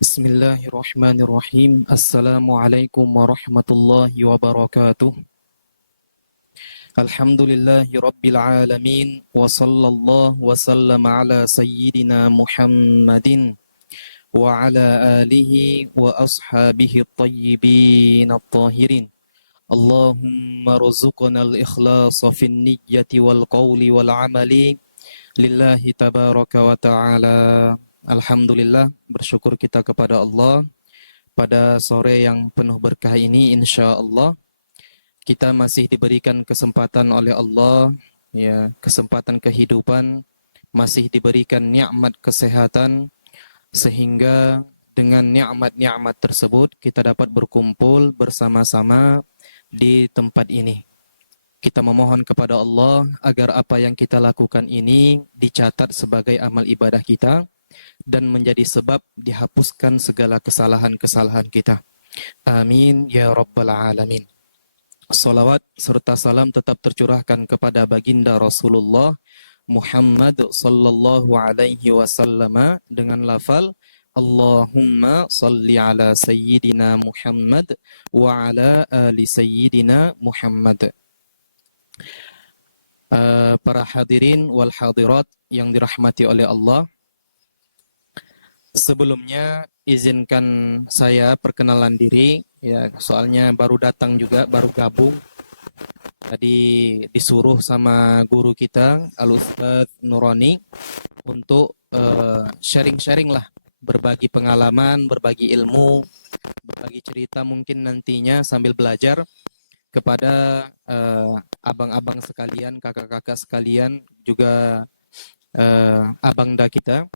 Bismillahirrahmanirrahim. Assalamualaikum warahmatullahi wabarakatuh. Alhamdulillahi rabbil alamin. Wa sallallahu wa sallam ala sayyidina Muhammadin wa ala alihi wa ashabihi at-tayyibin at-tahirin. Allahumma rzuqna al-ikhlasa fin niyyati wal qawli wal amali lillahi tabaraka wa ta'ala. Alhamdulillah, bersyukur kita kepada Allah pada sore yang penuh berkah ini. Insya Allah kita masih diberikan kesempatan oleh Allah, ya, kesempatan kehidupan, masih diberikan nikmat kesehatan, sehingga dengan nikmat-nikmat tersebut kita dapat berkumpul bersama-sama di tempat ini. Kita memohon kepada Allah agar apa yang kita lakukan ini dicatat sebagai amal ibadah kita dan menjadi sebab dihapuskan segala kesalahan-kesalahan kita. Amin ya rabbal alamin. Salawat serta salam tetap tercurahkan kepada baginda Rasulullah Muhammad sallallahu alaihi wasallam dengan lafal Allahumma salli ala sayyidina Muhammad wa ala ali sayyidina Muhammad. Para hadirin wal hadirat yang dirahmati oleh Allah, sebelumnya izinkan saya perkenalan diri, ya, soalnya baru datang juga, baru gabung. Tadi disuruh sama guru kita Al-Ustadz Nurani untuk sharing-sharing lah, berbagi pengalaman, berbagi ilmu, berbagi cerita mungkin nantinya sambil belajar kepada abang-abang sekalian, kakak-kakak sekalian, juga abangda kita.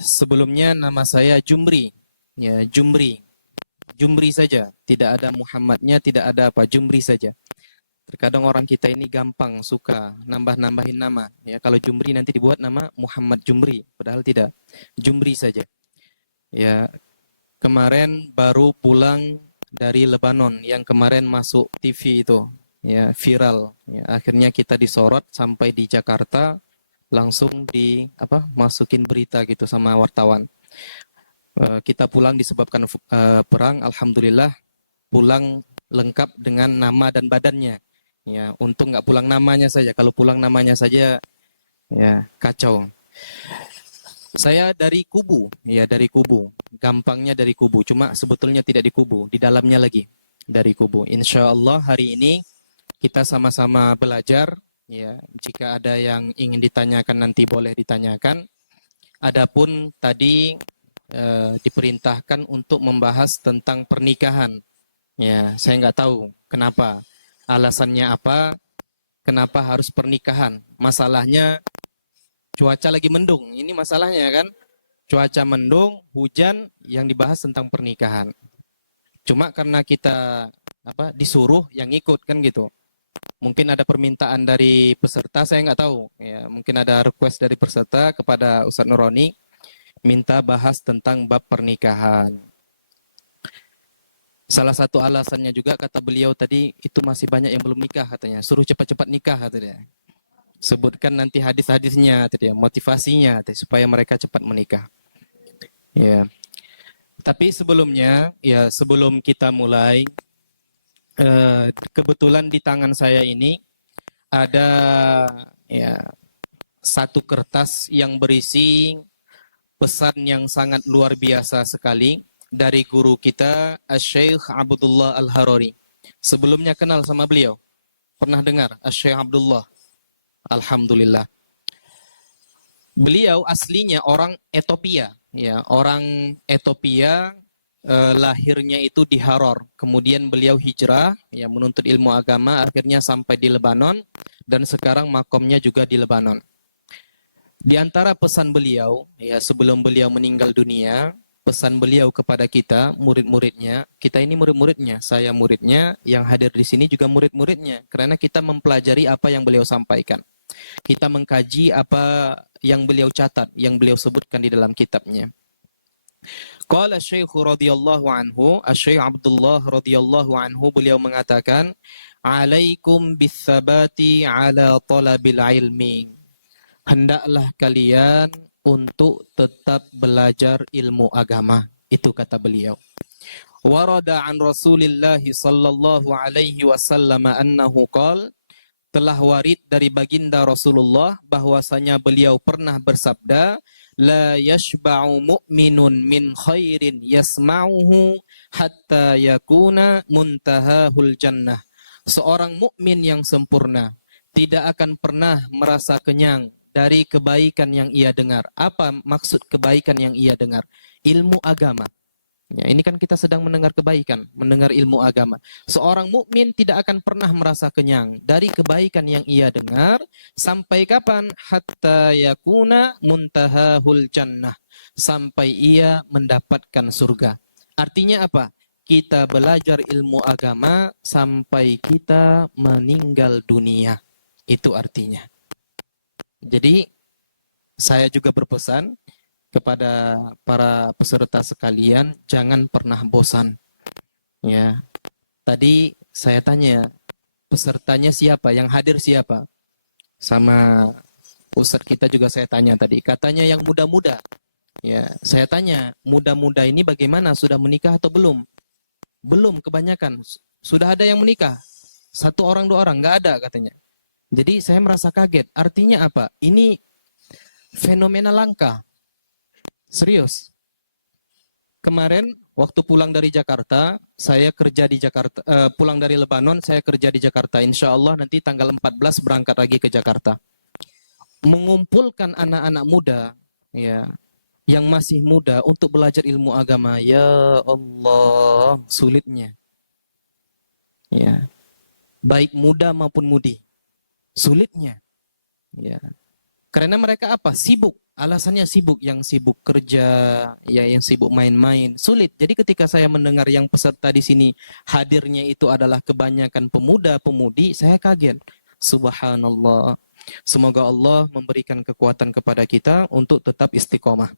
Sebelumnya nama saya Jumri, ya, Jumri saja, tidak ada Muhammadnya, tidak ada apa, Jumri saja. Terkadang orang kita ini gampang suka nambah-nambahin nama, ya, kalau Jumri nanti dibuat nama Muhammad Jumri, padahal tidak, Jumri saja. Ya, kemarin baru pulang dari Lebanon, yang kemarin masuk TV itu, ya, viral, ya, akhirnya kita disorot sampai di Jakarta, langsung masukin berita gitu sama wartawan. Kita pulang disebabkan perang, alhamdulillah pulang lengkap dengan nama dan badannya. Ya, untung nggak pulang namanya saja. Kalau pulang namanya saja, ya kacau. Saya dari Kubu, ya, dari Kubu. Gampangnya dari Kubu, cuma sebetulnya tidak di Kubu, di dalamnya lagi dari Kubu. Insya Allah hari ini kita sama-sama belajar. Ya, jika ada yang ingin ditanyakan nanti boleh ditanyakan. Adapun tadi diperintahkan untuk membahas tentang pernikahan. Ya, saya nggak tahu kenapa, alasannya apa, kenapa harus pernikahan. Masalahnya cuaca lagi mendung. Ini masalahnya kan, cuaca mendung, hujan, yang dibahas tentang pernikahan. Cuma karena kita disuruh yang ikut kan gitu. Mungkin ada permintaan dari peserta, saya nggak tahu. Ya, mungkin ada request dari peserta kepada Ustadz Nuroni, minta bahas tentang bab pernikahan. Salah satu alasannya juga kata beliau tadi, itu masih banyak yang belum nikah katanya. Suruh cepat-cepat nikah katanya. Sebutkan nanti hadis-hadisnya katanya, motivasinya katanya, supaya mereka cepat menikah. Ya. Tapi sebelumnya, ya, sebelum kita mulai, kebetulan di tangan saya ini ada, ya, satu kertas yang berisi pesan yang sangat luar biasa sekali dari guru kita Asy-Syaikh Abdullah Al-Harari. Sebelumnya kenal sama beliau? Pernah dengar Asy-Syaikh Abdullah? Alhamdulillah. Beliau aslinya orang Ethiopia, ya, orang Ethiopia. Lahirnya itu di Haror, kemudian beliau hijrah, ya, menuntut ilmu agama, akhirnya sampai di Lebanon, dan sekarang makomnya juga di Lebanon. Di antara pesan beliau, ya, sebelum beliau meninggal dunia, pesan beliau kepada kita, murid-muridnya, kita ini murid-muridnya, saya muridnya, yang hadir di sini juga murid-muridnya, karena kita mempelajari apa yang beliau sampaikan. Kita mengkaji apa yang beliau catat, yang beliau sebutkan di dalam kitabnya. Qala Syekh radhiyallahu anhu, Asy-Syaikh Abdullah radhiyallahu anhu, beliau mengatakan, "Alaikum bis-sabati ala talabil ilmi." Hendaklah kalian untuk tetap belajar ilmu agama. Itu kata beliau. Warada an Rasulillah sallallahu alaihi wasallam annahu qala, telah warid dari baginda Rasulullah bahwasanya beliau pernah bersabda, la yashba'u mu'minun min khairin yasma'uhu hatta yakuna muntahahul jannah. Seorang mukmin yang sempurna tidak akan pernah merasa kenyang dari kebaikan yang ia dengar. Apa maksud kebaikan yang ia dengar? Ilmu agama. Ya, ini kan kita sedang mendengar kebaikan, mendengar ilmu agama. Seorang mukmin tidak akan pernah merasa kenyang dari kebaikan yang ia dengar sampai kapan? Hatta yakuna muntahahul jannah, sampai ia mendapatkan surga. Artinya apa? Kita belajar ilmu agama sampai kita meninggal dunia. Itu artinya. Jadi saya juga berpesan kepada para peserta sekalian, jangan pernah bosan. Ya, tadi saya tanya pesertanya siapa, yang hadir siapa, sama ustadz kita juga saya tanya tadi, katanya yang muda-muda. Ya, saya tanya, muda-muda ini bagaimana, sudah menikah atau belum? Belum, kebanyakan sudah ada yang menikah, 1 orang 2 orang, nggak ada katanya. Jadi saya merasa kaget. Artinya apa? Ini fenomena langka. Serius. Kemarin waktu pulang dari Jakarta, saya kerja di Jakarta, pulang dari Lebanon, saya kerja di Jakarta. Insya Allah nanti tanggal 14 berangkat lagi ke Jakarta. Mengumpulkan anak-anak muda, ya, yang masih muda untuk belajar ilmu agama, ya Allah, sulitnya. Ya, baik muda maupun mudi, sulitnya. Ya, karena mereka apa? Sibuk. Alasannya sibuk, yang sibuk kerja, ya yang sibuk main-main, sulit. Jadi ketika saya mendengar yang peserta di sini hadirnya itu adalah kebanyakan pemuda-pemudi, saya kaget. Subhanallah. Semoga Allah memberikan kekuatan kepada kita untuk tetap istiqomah.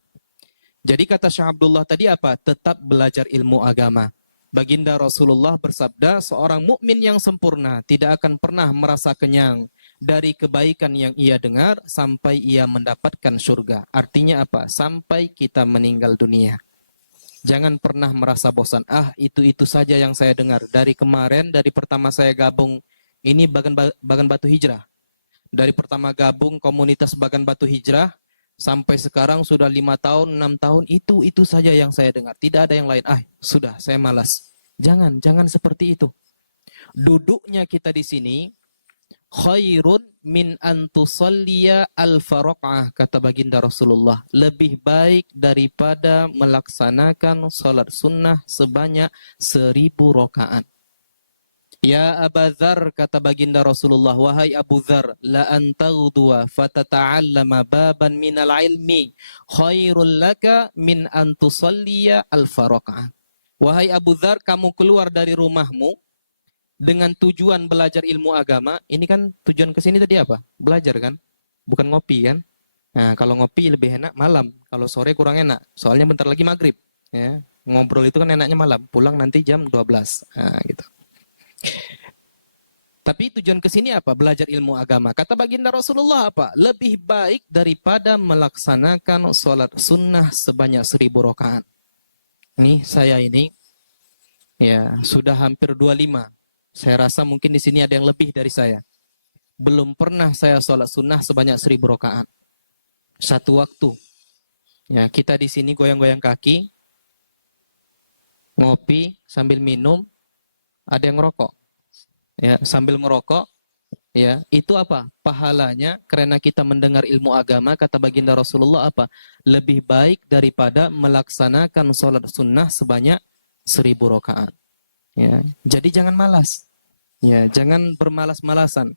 Jadi kata Syekh Abdullah tadi apa? Tetap belajar ilmu agama. Baginda Rasulullah bersabda, seorang mukmin yang sempurna tidak akan pernah merasa kenyang dari kebaikan yang ia dengar sampai ia mendapatkan surga. Artinya apa? Sampai kita meninggal dunia. Jangan pernah merasa bosan. Ah, itu saja yang saya dengar. Dari kemarin, dari pertama saya gabung, ini Bagan Batu Hijrah. Dari pertama gabung komunitas Bagan Batu Hijrah, sampai sekarang sudah 5 tahun, 6 tahun, itu saja yang saya dengar. Tidak ada yang lain. Ah, sudah, saya malas. Jangan seperti itu. Duduknya kita di sini, khairun min antusalliya al-faraqah, kata baginda Rasulullah. Lebih baik daripada melaksanakan salat sunnah sebanyak 1000 rakaat. Ya Abu Dzar, kata baginda Rasulullah, wahai Abu Dzar, la antaghduwa fatata'allama baban minal ilmi khairul laka min antusalliya al-faraqah. Wahai Abu Dzar, kamu keluar dari rumahmu dengan tujuan belajar ilmu agama. Ini kan tujuan ke sini tadi apa? Belajar kan? Bukan ngopi kan? Nah, kalau ngopi lebih enak malam, kalau sore kurang enak. Soalnya bentar lagi maghrib, ya. Ngobrol itu kan enaknya malam, pulang nanti jam 12. Nah, gitu. Tapi tujuan ke sini apa? Belajar ilmu agama. Kata baginda Rasulullah apa? Lebih baik daripada melaksanakan sholat sunnah sebanyak 1000 rakaat. Nih saya ini ya sudah hampir 25. Saya rasa mungkin di sini ada yang lebih dari saya. Belum pernah saya sholat sunnah sebanyak 1000 rakaat. Satu waktu. Ya, kita di sini goyang-goyang kaki, ngopi sambil minum, ada yang ngerokok. Ya, sambil merokok, ya, itu apa? Pahalanya karena kita mendengar ilmu agama, kata baginda Rasulullah apa? Lebih baik daripada melaksanakan sholat sunnah sebanyak 1000 rakaat. Ya, jadi jangan malas. Ya, jangan bermalas-malasan.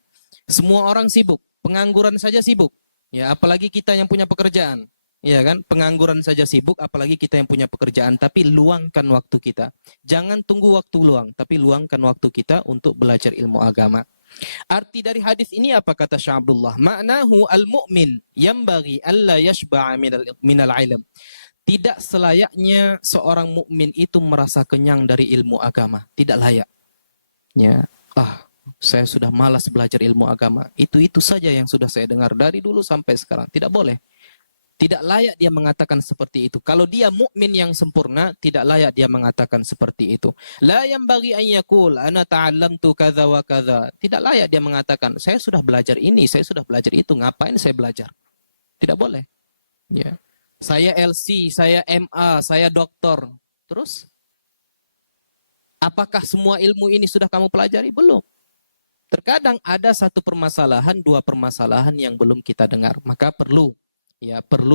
Semua orang sibuk, pengangguran saja sibuk. Ya, apalagi kita yang punya pekerjaan. Ya kan, pengangguran saja sibuk, apalagi kita yang punya pekerjaan. Tapi luangkan waktu kita. Jangan tunggu waktu luang, tapi luangkan waktu kita untuk belajar ilmu agama. Arti dari hadis ini apa, kata Syekh Abdullah? Ma'nahu al-mu'min yambaghi alla yashba'a minal ilm. Tidak selayaknya seorang mukmin itu merasa kenyang dari ilmu agama. Tidak layak. Ya, saya sudah malas belajar ilmu agama. Itu saja yang sudah saya dengar dari dulu sampai sekarang. Tidak boleh. Tidak layak dia mengatakan seperti itu. Kalau dia mukmin yang sempurna, tidak layak dia mengatakan seperti itu. La yanbaghi an yaqul ana ta'allamtu kadza wa kadza. Tidak layak dia mengatakan, saya sudah belajar ini, saya sudah belajar itu, ngapain saya belajar? Tidak boleh. Ya. Saya LC, saya MA, saya doktor. Terus apakah semua ilmu ini sudah kamu pelajari? Belum. Terkadang ada satu permasalahan, dua permasalahan yang belum kita dengar. Maka perlu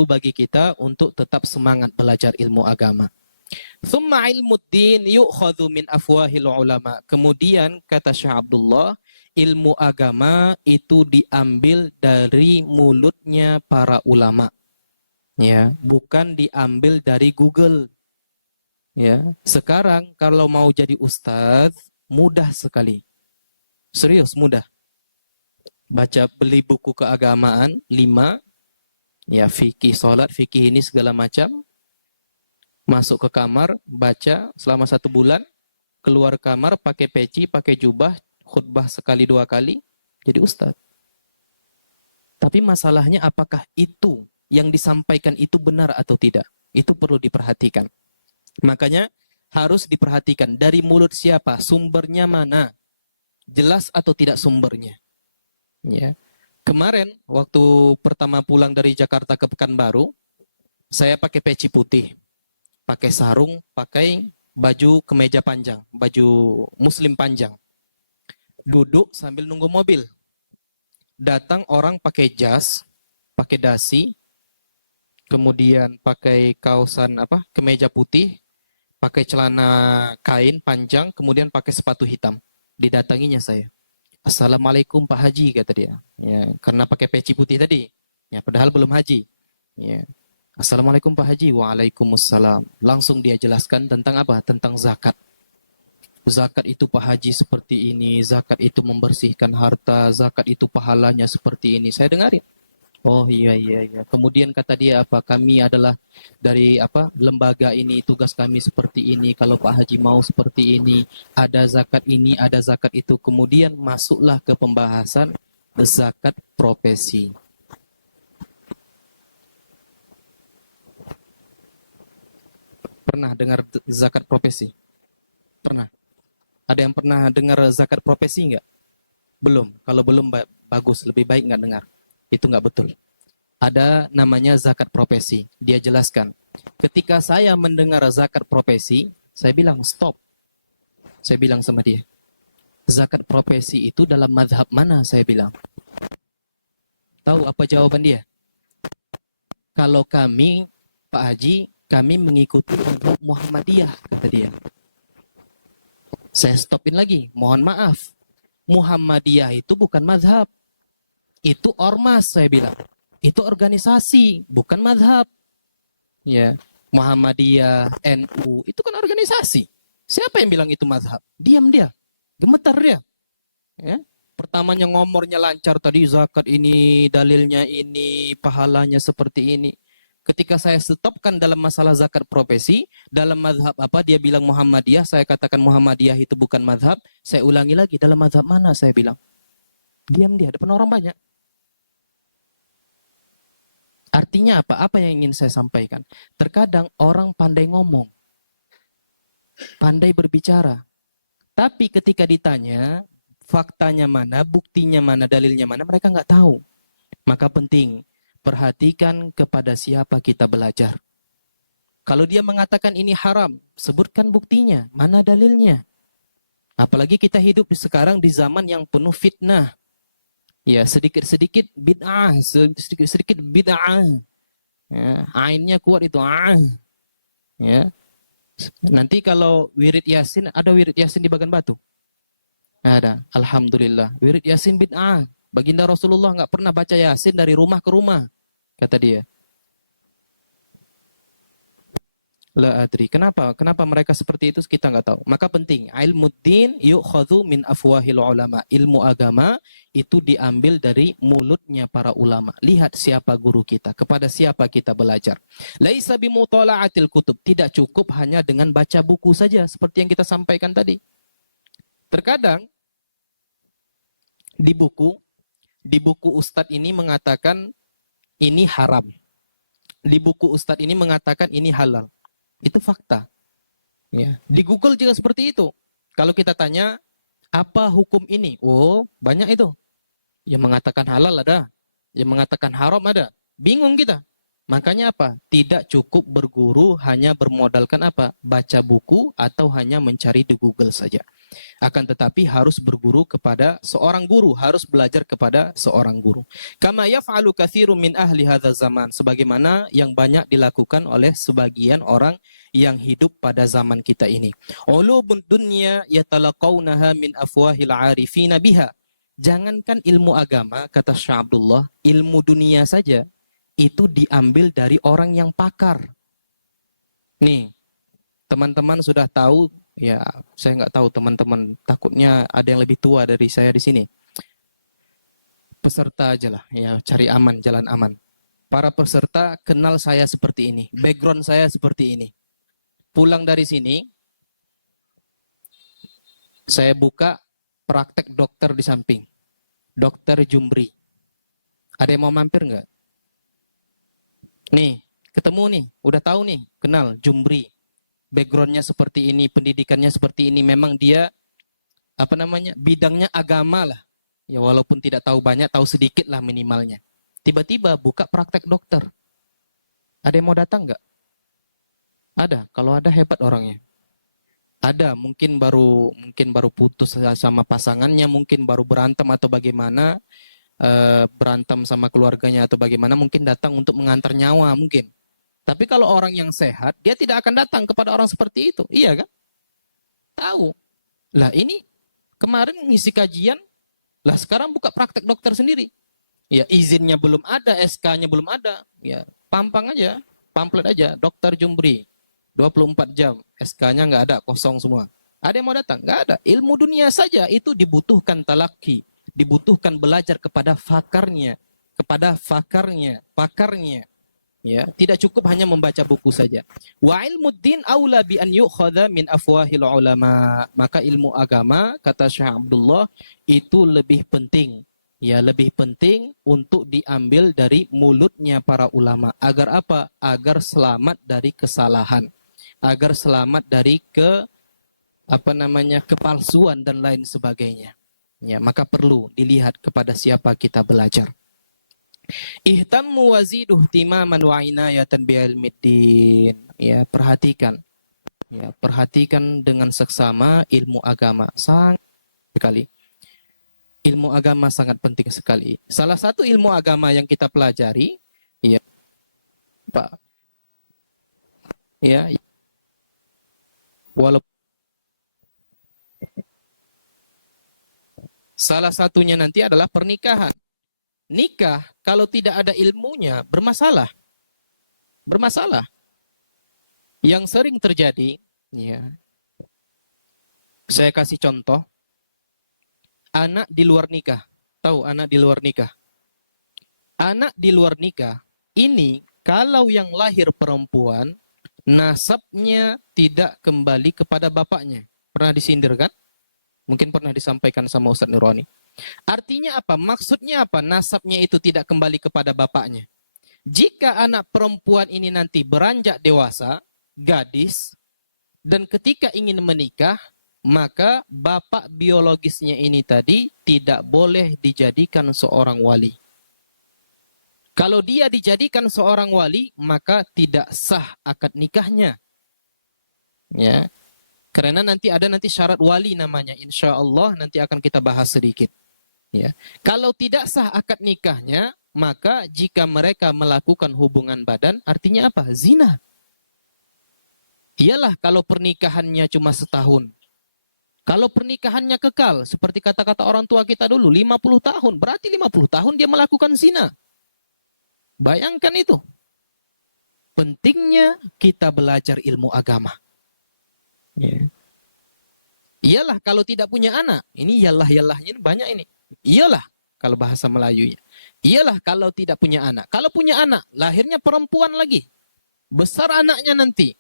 bagi kita untuk tetap semangat belajar ilmu agama. Thumma ilmuddin yu'khadhu min afwahil ulama. Kemudian kata Syekh Abdullah, ilmu agama itu diambil dari mulutnya para ulama. Ya, bukan diambil dari Google. Ya, sekarang kalau mau jadi ustadz mudah sekali. Serius mudah. Baca beli buku keagamaan 5, ya fikih salat, fikih ini segala macam. Masuk ke kamar, baca selama 1 bulan, keluar kamar pakai peci, pakai jubah, khutbah sekali 2 kali, jadi ustadz. Tapi masalahnya apakah itu yang disampaikan itu benar atau tidak? Itu perlu diperhatikan. Makanya harus diperhatikan dari mulut siapa, sumbernya mana, jelas atau tidak sumbernya. Ya. Kemarin waktu pertama pulang dari Jakarta ke Pekanbaru, saya pakai peci putih, pakai sarung, pakai baju kemeja panjang, baju muslim panjang. Duduk sambil nunggu mobil. Datang orang pakai jas, pakai dasi, kemudian pakai kaosan kemeja putih, pakai celana kain panjang, kemudian pakai sepatu hitam. Didatanginya saya. Assalamualaikum Pak Haji, kata dia. Ya, karena pakai peci putih tadi. Ya, padahal belum haji. Ya. Assalamualaikum Pak Haji. Waalaikumsalam. Langsung dia jelaskan tentang apa? Tentang zakat. Zakat itu Pak Haji seperti ini, zakat itu membersihkan harta, zakat itu pahalanya seperti ini. Saya dengarin. Oh iya iya iya. Kemudian kata dia apa? Kami adalah dari lembaga ini, tugas kami seperti ini. Kalau Pak Haji mau seperti ini, ada zakat ini, ada zakat itu. Kemudian masuklah ke pembahasan zakat profesi. Pernah dengar zakat profesi? Pernah. Ada yang pernah dengar zakat profesi enggak? Belum. Kalau belum bagus, lebih baik enggak dengar. Itu enggak betul. Ada namanya zakat profesi. Dia jelaskan. Ketika saya mendengar zakat profesi, saya bilang stop. Saya bilang sama dia, zakat profesi itu dalam mazhab mana? Saya bilang. Tahu apa jawaban dia? Kalau kami, Pak Haji, kami mengikuti mazhab Muhammadiyah, kata dia. Saya stopin lagi. Mohon maaf. Muhammadiyah itu bukan mazhab. Itu ormas, saya bilang. Itu organisasi, bukan mazhab. Ya, Muhammadiyah, NU, itu kan organisasi. Siapa yang bilang itu mazhab? Diam dia. Gemetar dia. Ya. Pertamanya ngomornya lancar tadi, zakat ini, dalilnya ini, pahalanya seperti ini. Ketika saya stopkan dalam masalah zakat profesi, dalam mazhab apa, dia bilang Muhammadiyah, saya katakan Muhammadiyah itu bukan mazhab, saya ulangi lagi, dalam mazhab mana, saya bilang. Diam dia, depan orang banyak. Artinya apa? Apa yang ingin saya sampaikan? Terkadang orang pandai ngomong, pandai berbicara. Tapi ketika ditanya, faktanya mana, buktinya mana, dalilnya mana, mereka nggak tahu. Maka penting, perhatikan kepada siapa kita belajar. Kalau dia mengatakan ini haram, sebutkan buktinya, mana dalilnya. Apalagi kita hidup sekarang di zaman yang penuh fitnah. Ya, sedikit-sedikit bid'ah, sedikit-sedikit bid'ah. Ya, ainnya kuat itu ya. Nanti kalau wirid Yasin, ada wirid Yasin di Bagan Batu? Ada. Alhamdulillah. Wirid Yasin bid'ah. Baginda Rasulullah nggak pernah baca Yasin dari rumah ke rumah, kata dia. La adri. Kenapa? Kenapa mereka seperti itu kita nggak tahu. Maka penting, ilmuddin yu'khadhu min afwahil ulama. Ilmu agama itu diambil dari mulutnya para ulama. Lihat siapa guru kita, kepada siapa kita belajar. Laisa bimutala'atil kutub. Tidak cukup hanya dengan baca buku saja seperti yang kita sampaikan tadi. Terkadang di buku Ustadz ini mengatakan ini haram. Di buku Ustadz ini mengatakan ini halal. Itu fakta. Ya. Di Google juga seperti itu. Kalau kita tanya, apa hukum ini? Oh, banyak itu. Yang mengatakan halal ada. Yang mengatakan haram ada. Bingung kita. Makanya apa? Tidak cukup berguru hanya bermodalkan apa? Baca buku atau hanya mencari di Google saja. Akan tetapi harus berguru kepada seorang guru, harus belajar kepada seorang guru. Kama yaf'alu katsirun min ahli hadzal zaman, sebagaimana yang banyak dilakukan oleh sebagian orang yang hidup pada zaman kita ini. Ulubud dunya yatalaqawnaha min afwahil 'arifina biha. Jangankan ilmu agama, kata Syekh Abdullah, ilmu dunia saja itu diambil dari orang yang pakar. Nih, teman-teman sudah tahu, ya saya nggak tahu teman-teman, takutnya ada yang lebih tua dari saya di sini. Peserta aja lah, ya cari aman, jalan aman. Para peserta kenal saya seperti ini, background saya seperti ini. Pulang dari sini, saya buka praktek dokter di samping. Dokter Jumbri. Ada yang mau mampir nggak? Nih, ketemu nih, udah tahu nih, kenal Jumbri. Backgroundnya seperti ini, pendidikannya seperti ini. Memang dia, apa namanya, bidangnya agama lah. Ya walaupun tidak tahu banyak, tahu sedikit lah minimalnya. Tiba-tiba buka praktek dokter. Ada yang mau datang nggak? Ada, kalau ada hebat orangnya. Ada, mungkin baru putus sama pasangannya, mungkin baru berantem atau bagaimana, berantem sama keluarganya atau bagaimana, mungkin datang untuk mengantar nyawa mungkin. Tapi kalau orang yang sehat, dia tidak akan datang kepada orang seperti itu. Iya kan? Tahu. Lah ini kemarin ngisi kajian, lah sekarang buka praktek dokter sendiri. Ya izinnya belum ada, SK-nya belum ada. Ya pampang aja, pamflet aja, dokter Jumbri. 24 jam, SK-nya nggak ada, kosong semua. Ada yang mau datang? Nggak ada. Ilmu dunia saja itu dibutuhkan talaki, dibutuhkan belajar kepada pakarnya, pakarnya. Ya, tidak cukup hanya membaca buku saja. Wa ilmuddin aula bi an yu'khadha min afwahil ulama. Maka ilmu agama, kata Syekh Abdullah, itu lebih penting. Ya, lebih penting untuk diambil dari mulutnya para ulama. Agar apa? Agar selamat dari kesalahan. Agar selamat dari kepalsuan dan lain sebagainya. Ya, maka perlu dilihat kepada siapa kita belajar. Ihtammu waziduh timaman wa inayatan bi'ilmiddin. Ya, perhatikan. Ya, perhatikan dengan seksama ilmu agama. Sangat sekali. Ilmu agama sangat penting sekali. Salah satu ilmu agama yang kita pelajari, ya, Pak. Ya, walaupun salah satunya nanti adalah pernikahan. Nikah kalau tidak ada ilmunya bermasalah. Bermasalah. Yang sering terjadi, ya. Saya kasih contoh. Anak di luar nikah. Tahu anak di luar nikah? Anak di luar nikah ini kalau yang lahir perempuan, nasabnya tidak kembali kepada bapaknya. Pernah disindir kan? Mungkin pernah disampaikan sama Ustadz Nurani. Artinya apa? Maksudnya apa? Nasabnya itu tidak kembali kepada bapaknya. Jika anak perempuan ini nanti beranjak dewasa, gadis, dan ketika ingin menikah, maka bapak biologisnya ini tadi tidak boleh dijadikan seorang wali. Kalau dia dijadikan seorang wali, maka tidak sah akad nikahnya. Ya. Karena nanti ada syarat wali namanya. Insya Allah nanti akan kita bahas sedikit. Ya. Kalau tidak sah akad nikahnya, maka jika mereka melakukan hubungan badan, artinya apa? Zina. Iyalah kalau pernikahannya cuma setahun. Kalau pernikahannya kekal, seperti kata-kata orang tua kita dulu, 50 tahun. Berarti 50 tahun dia melakukan zina. Bayangkan itu. Pentingnya kita belajar ilmu agama. Ya. Iyalah kalau tidak punya anak. Ini yallah-yallahnya banyak ini. Iyalah kalau bahasa Melayunya. Iyalah kalau tidak punya anak. Kalau punya anak, lahirnya perempuan lagi. Besar anaknya nanti.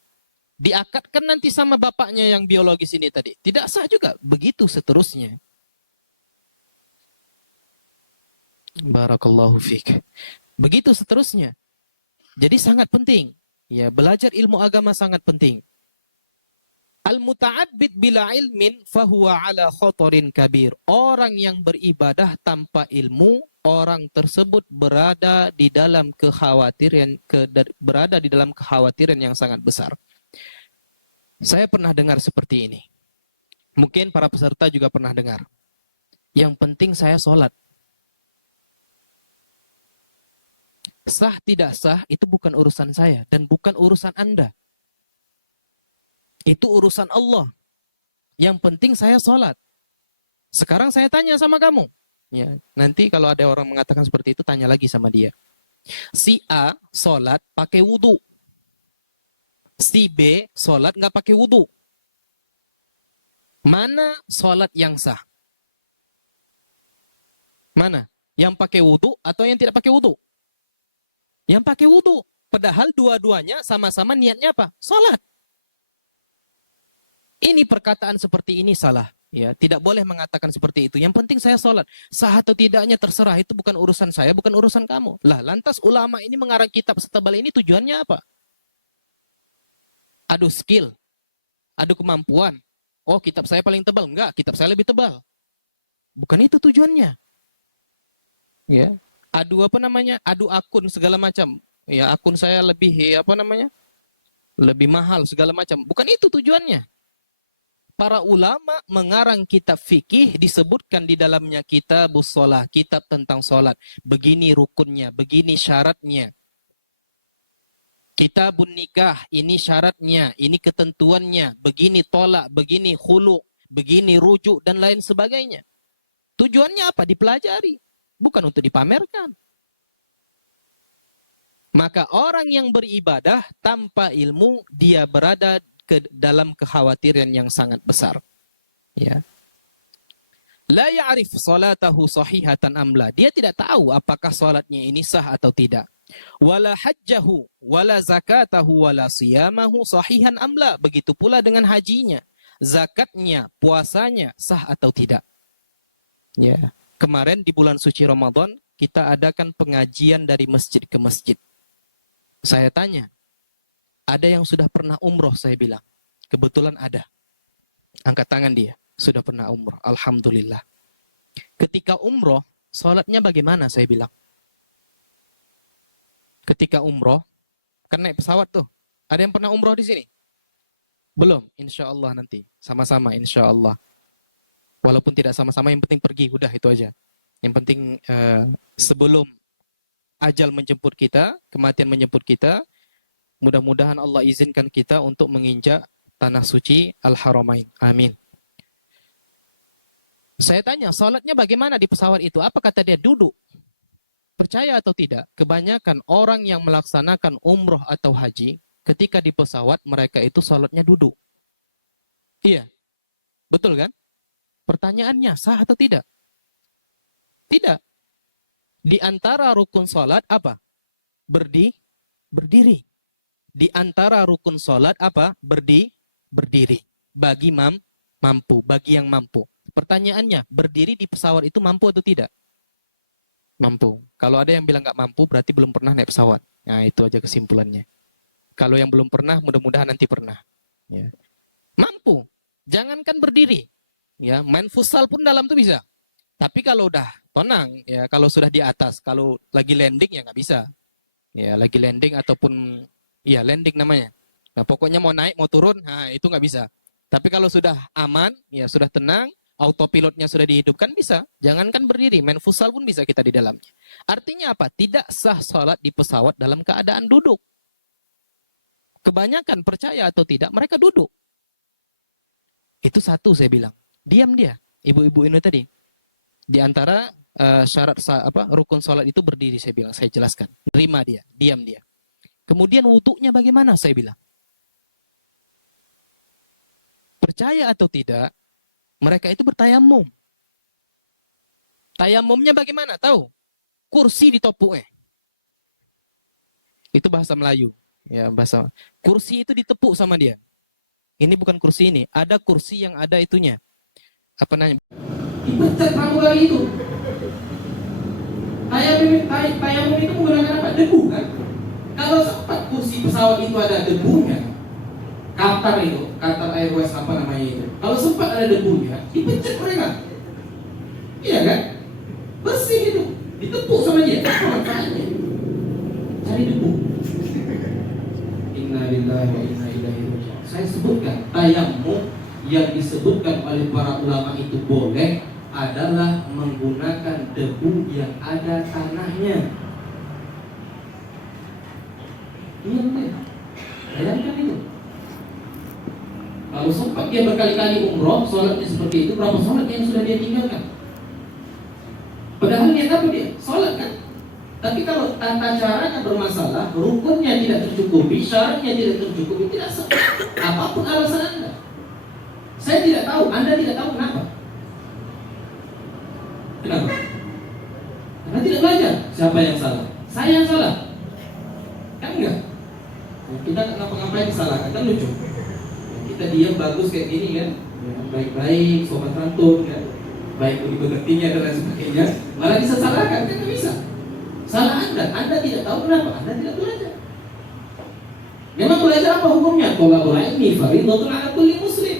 Diakatkan nanti sama bapaknya yang biologis ini tadi. Tidak sah juga. Begitu seterusnya. Barakallahu fiik. Begitu seterusnya. Jadi sangat penting. Ya, belajar ilmu agama sangat penting. Al-muta'abbid bila ilmin fahuwa ala khotorin kabir. Orang yang beribadah tanpa ilmu, orang tersebut berada di dalam kekhawatiran yang sangat besar. Saya pernah dengar seperti ini. Mungkin para peserta juga pernah dengar. Yang penting saya sholat. Sah tidak sah itu bukan urusan saya dan bukan urusan Anda. Itu urusan Allah. Yang penting saya sholat. Sekarang saya tanya sama kamu. Ya, nanti kalau ada orang mengatakan seperti itu, tanya lagi sama dia. Si A sholat pakai wudu. Si B sholat nggak pakai wudu. Mana sholat yang sah? Mana? Yang pakai wudu atau yang tidak pakai wudu? Yang pakai wudu. Padahal dua-duanya sama-sama niatnya apa? Sholat. Ini perkataan seperti ini salah. Ya, tidak boleh mengatakan seperti itu. Yang penting saya sholat. Sah atau tidaknya terserah. Itu bukan urusan saya, bukan urusan kamu. Lah, lantas ulama ini mengarang kitab setebal ini tujuannya apa? Adu skill. Adu kemampuan. Oh, kitab saya paling tebal. Enggak, kitab saya lebih tebal. Bukan itu tujuannya. Ya. Adu apa namanya? Adu akun segala macam. Ya, akun saya lebih apa namanya? Lebih mahal segala macam. Bukan itu tujuannya. Para ulama mengarang kitab fikih disebutkan di dalamnya kitabus sholah, kitab tentang sholat. Begini rukunnya, begini syaratnya. Kitabun nikah, ini syaratnya, ini ketentuannya, begini tolak, begini khulu, begini rujuk, dan lain sebagainya. Tujuannya apa? Dipelajari, bukan untuk dipamerkan. Maka orang yang beribadah tanpa ilmu, dia berada dalam kekhawatiran yang sangat besar. Ya. La ya'rif salatahu sahihatan amla. Dia tidak tahu apakah salatnya ini sah atau tidak. Wala hajjahu, wala zakatahu, wala siyamahu sahihan amla. Begitu pula dengan hajinya, zakatnya, puasanya sah atau tidak. Ya. Kemarin di bulan suci Ramadan kita adakan pengajian dari masjid ke masjid. Saya tanya, ada yang sudah pernah umroh? Saya bilang. Kebetulan ada. Angkat tangan dia. Sudah pernah umroh. Alhamdulillah. Ketika umroh, sholatnya bagaimana? Saya bilang. Ketika umroh, kan naik pesawat tuh. Ada yang pernah umroh di sini? Belum? Insya Allah nanti. Sama-sama insya Allah. Walaupun tidak sama-sama, yang penting pergi. Udah itu aja. Yang penting sebelum ajal menjemput kita, kematian menjemput kita, mudah-mudahan Allah izinkan kita untuk menginjak tanah suci Al-Haramain. Amin. Saya tanya, salatnya bagaimana di pesawat itu? Apa kata dia? Duduk. Percaya atau tidak? Kebanyakan orang yang melaksanakan umroh atau haji, ketika di pesawat, mereka itu salatnya duduk. Iya. Betul kan? Pertanyaannya, sah atau tidak? Tidak. Di antara rukun salat apa? Berdiri. Di antara rukun salat apa? Berdiri. Bagi mampu, bagi yang mampu. Pertanyaannya, berdiri di pesawat itu mampu atau tidak? Mampu. Kalau ada yang bilang nggak mampu, berarti belum pernah naik pesawat. Nah, itu aja kesimpulannya. Kalau yang belum pernah, mudah-mudahan nanti pernah. Ya. Mampu. Jangankan berdiri. Ya, main futsal pun dalam tuh bisa. Tapi kalau udah tenang, ya kalau sudah di atas, kalau lagi landing ya nggak bisa. Ya, lagi landing ataupun ya landing namanya. Nah, pokoknya mau naik, mau turun, nah itu nggak bisa. Tapi kalau sudah aman, ya sudah tenang, autopilotnya sudah dihidupkan, bisa. Jangankan berdiri, main futsal pun bisa kita di dalamnya. Artinya apa? Tidak sah sholat di pesawat dalam keadaan duduk. Kebanyakan percaya atau tidak, mereka duduk. Itu satu saya bilang. Diam dia, ibu-ibu ini tadi. Di antara syarat rukun sholat itu berdiri, saya bilang, saya jelaskan. Terima dia, diam dia. Kemudian wuduknya bagaimana? Saya bilang. Percaya atau tidak, mereka itu bertayamum. Tayamumnya bagaimana? Tahu? Kursi ditopuk. Itu bahasa Melayu. Ya, bahasa. Kursi itu ditepuk sama dia. Ini bukan kursi ini. Ada kursi yang ada itunya. Apa namanya? Dipecat pramugari itu. Tayamum itu menggunakan apa? Debu kan? Kalau sempat kursi pesawat itu ada debunya, Qatar Airways apa namanya itu, kalau sempat ada debunya, dipecat mereka. Iya kan? Bersih itu, ditepuk sama dia. Apa manfaatnya? Cari debu. Inna lillahi wa inna ilaihi raji'un. Saya sebutkan tayammum yang disebutkan oleh para ulama itu boleh adalah menggunakan debu yang ada tanahnya. Iya betul. Bayangkan itu. Kalau sempat dia berkali-kali umroh, sholatnya seperti itu, berapa sholat yang sudah dia tinggalkan? Padahal niat apa dia? Sholat kan? Tapi kalau tata caranya bermasalah, rukunnya tidak tercukupi, syaratnya tidak tercukupi, tidak sah. Apapun alasan Anda. Saya tidak tahu, Anda tidak tahu kenapa. Kenapa? Karena tidak belajar. Siapa yang salah? Saya yang salah. Kan enggak? Kita ngapa-ngapain disalahkan, kan lucu. Kita diam bagus kayak gini kan, baik-baik, sopan santun kan, baik budi pekertinya dan lain sebagainya, malah bisa salahkan, kan bisa. Salah Anda tidak tahu kenapa, Anda tidak belajar. Memang belajar apa hukumnya? Thalabul ilmi fardhatun 'ala kulli muslim.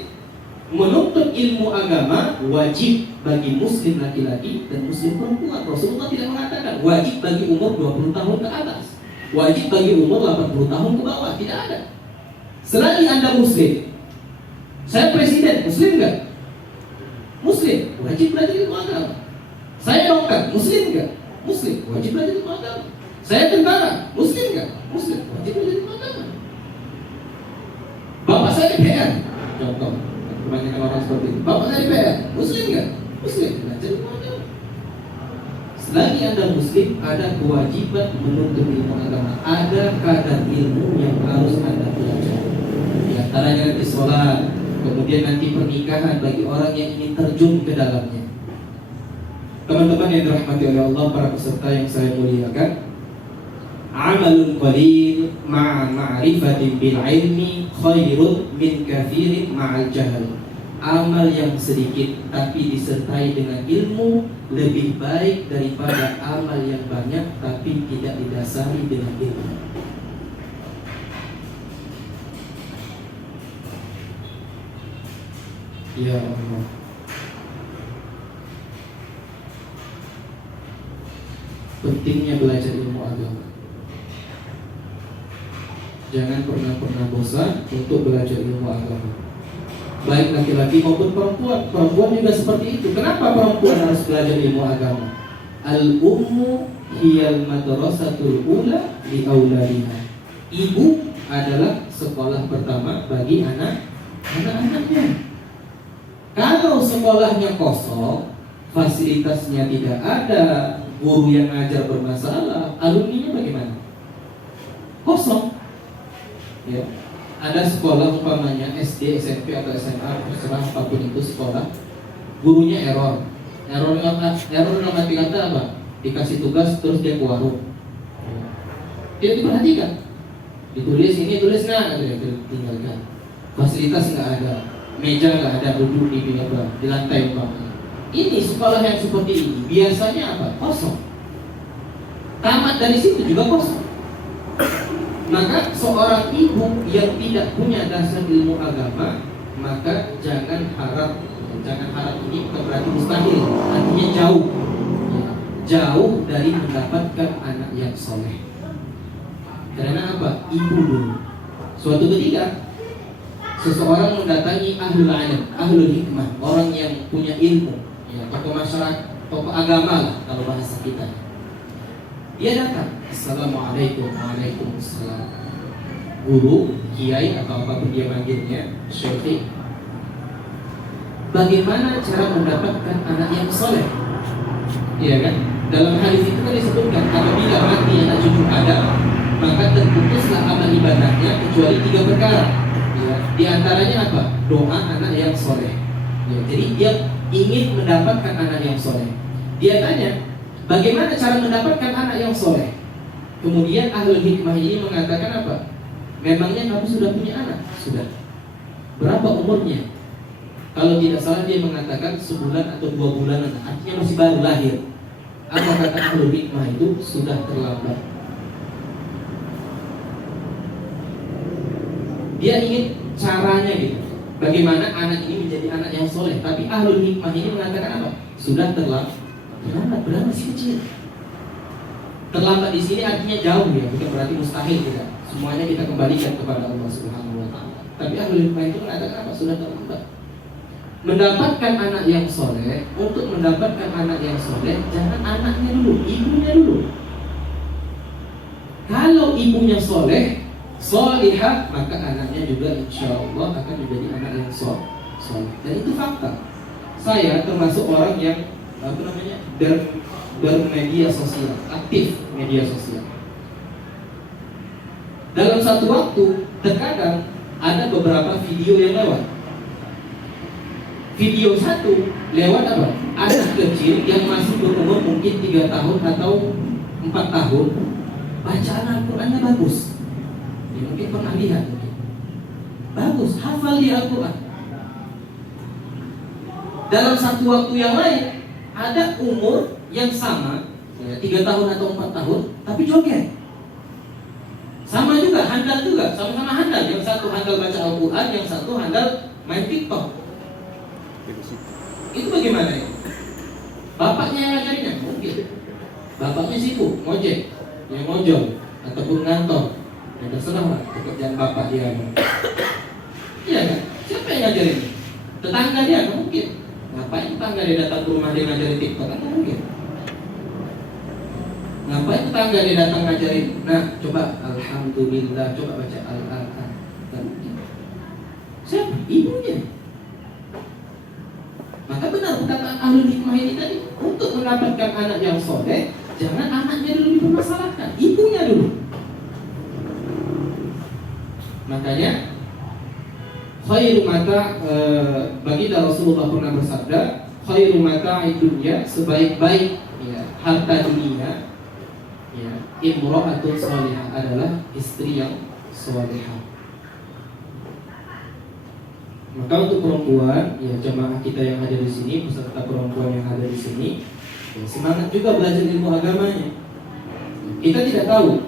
Menuntut ilmu agama wajib bagi muslim laki-laki dan muslim perempuan. Rasulullah tidak mengatakan wajib bagi umur 20 tahun ke atas, wajib bagi umur 80 tahun ke bawah, tidak ada. Selagi Anda muslim, saya presiden, muslim enggak? Muslim, wajib belajar ilmu agama. Saya dokter, muslim enggak? Muslim, wajib belajar ilmu agama. Saya tentara, muslim enggak? Muslim, wajib belajar ilmu agama. Bapak saya DPR, contoh, kebanyakan orang seperti itu. Bapak saya DPR, muslim enggak? Muslim, belajar ilmu agama. Selagi Anda muslim, ada kewajiban menuntut ilmu agama. Ada kadar ilmu yang harus Anda pelajari. Di antaranya nanti sholat, kemudian nanti pernikahan bagi orang yang ingin terjun ke dalamnya. Teman-teman yang dirahmati oleh Allah, para peserta yang saya muliakan, amalun qalil ma'a ma'rifatin bil ilmi khairun min kathirin ma'al jahl. Amal yang sedikit tapi disertai dengan ilmu lebih baik daripada amal yang banyak tapi tidak didasari dengan ilmu. Ya Allah. Pentingnya belajar ilmu agama. Jangan pernah bosan untuk belajar ilmu agama. Baik laki-laki maupun perempuan. Perempuan juga seperti itu. Kenapa perempuan harus belajar ilmu agama? Al-ummu hiyal madrasatul ula li auladiha. Ibu adalah sekolah pertama bagi anak-anaknya. Kalau sekolahnya kosong, fasilitasnya tidak ada, guru yang ngajar bermasalah, alumninya bagaimana? Kosong. Ya. Ada sekolah umpamanya SD, SMP atau SMA, terserah apapun itu sekolah, gurunya error. Error dalam arti kata apa? Dikasih tugas terus dia ke warung. Tidak diperhatikan. Ditulis ini, tulis nah, tinggalkan. Fasilitas nggak ada, meja nggak ada, duduk di lantai umpamanya. Ini sekolah yang seperti ini biasanya apa? Kosong. Tamat dari situ juga kosong. Maka seorang ibu yang tidak punya dasar ilmu agama, maka jangan harap ini bukan berarti mustahil, artinya jauh dari mendapatkan anak yang soleh. Karena apa? Ibu dulu. Suatu ketika seseorang mendatangi ahlul ilm, ahlul hikmah, orang yang punya ilmu, ya, tokoh masyarakat, tokoh agama lah kalau bahasa kita. Dia datang, assalamualaikum, waalaikumsalam. Guru, kiai atau apapun dia manggilnya, syekh. Bagaimana cara mendapatkan anak yang soleh? Iya kan? Dalam hadis itu kan disebutkan apabila mati anak cucu Adam, maka terputuslah amal ibadahnya kecuali 3 perkara. Ya, di antaranya apa? Doa anak yang soleh. Ya, jadi dia ingin mendapatkan anak yang soleh. Dia tanya, bagaimana cara mendapatkan anak yang soleh? Kemudian ahlul hikmah ini mengatakan apa? Memangnya kamu sudah punya anak? Sudah. Berapa umurnya? Kalau tidak salah dia mengatakan sebulan atau 2 bulan, artinya masih baru lahir. Apa kata ahlul hikmah itu? Sudah terlambat. Dia ingin caranya gitu. Bagaimana anak ini menjadi anak yang soleh. Tapi ahlul hikmah ini mengatakan apa? Sudah terlambat. Berarti masih kecil. Terlambat di sini artinya jauh ya, bukan berarti mustahil tidak. Semuanya kita kembalikan kepada Allah Subhanahu wa taala. Tapi ahlul hikmah itu mengatakan apa? Sudah terlambat. Mendapatkan anak yang soleh, untuk mendapatkan anak yang soleh, jangan anaknya dulu, ibunya dulu. Kalau ibunya soleh, solihah, maka anaknya juga insya Allah akan menjadi anak yang soleh. Dan itu fakta. Saya termasuk orang yang bermedia sosial, aktif media sosial. Dalam satu waktu, terkadang ada beberapa video yang lewat. Video satu lewat apa? Anak kecil yang masih berumur mungkin 3 tahun atau 4 tahun, bacaan Al-Qurannya bagus. Ya, mungkin pernah lihat. Bagus, hafal di Al-Quran. Dalam satu waktu yang lain, ada umur yang sama, 3 tahun atau 4 tahun, tapi joget. Sama juga, handal juga, sama-sama handal. Yang satu handal baca Al-Quran, yang satu handal main TikTok. Itu bagaimana ya? Bapaknya yang ngajarinnya? Mungkin. Bapaknya sibuk, ngojek, yang ngojol, ataupun ngantor. Ya terserah lah, pekerjaan bapak dia. Iya kan? Siapa yang ngajarin? Tetangga dia? Nggak mungkin. Ngapain tetangga dia datang ke rumah dia ngajarin TikTok? Kan nggak mungkin. Ngapain tetangga dia datang ngajarin? Nah, coba Alhamdulillah, coba baca Al-Quran. Nggak mungkin. Siapa? Ibunya. Maka benar perkataan ahlul hikmah ini tadi, untuk mendapatkan anak yang soleh, jangan anaknya dulu dipermasalahkan, ibunya dulu. Makanya khairu mata, baginda Rasulullah pernah bersabda, khairu mata dunya, sebaik-baik ya, harta dunia ya, imra'atun salihah, adalah istri yang salihah. Maka untuk perempuan, ya jemaah kita yang ada di sini, peserta perempuan yang ada di sini, ya, semangat juga belajar ilmu agamanya. Kita tidak tahu,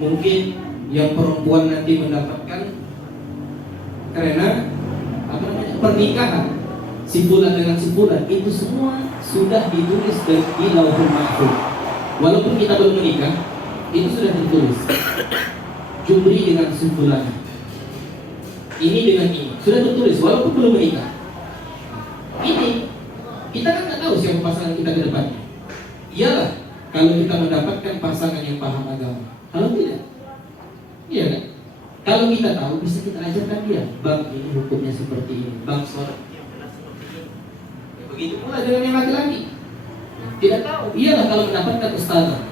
mungkin yang perempuan nanti mendapatkan karena pernikahan, simpulan dengan simpulan, itu semua sudah ditulis di Lauhul Mahfuz. Walaupun kita belum menikah, itu sudah ditulis. Jumri dengan simpulannya, ini dengan ini sudah tertulis walaupun belum menikah. Ini kita kan nggak tahu siapa pasangan kita ke depannya. Iyalah kalau kita mendapatkan pasangan yang paham agama. Kalau tidak, iya kan? Kalau kita tahu, bisa kita ajarkan dia, bang ini hukumnya seperti ini, bang sholat yang benar seperti ini. Ya, begitu pula dengan yang laki-laki. Tidak tahu, iyalah kalau mendapatkan ustazah,